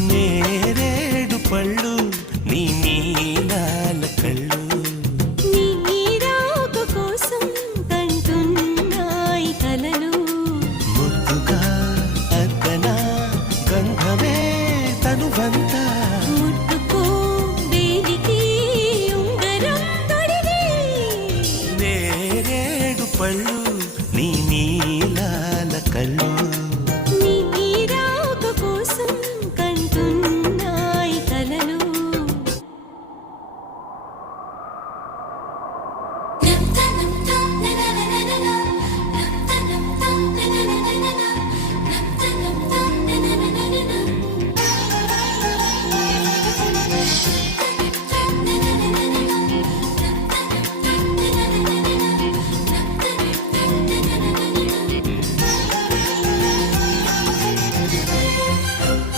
నేరేడు పళ్ళు నీ నీలాల కళ్ళు నీ రాక కోసం కంటున్నాయి కలలు ముద్దుగా అర్ధన గంధమే తనువంతా ముట్టుకో వేలికి ఉంగరం తొడిగి నేరేడు పళ్ళు నీ నీలాల కళ్ళు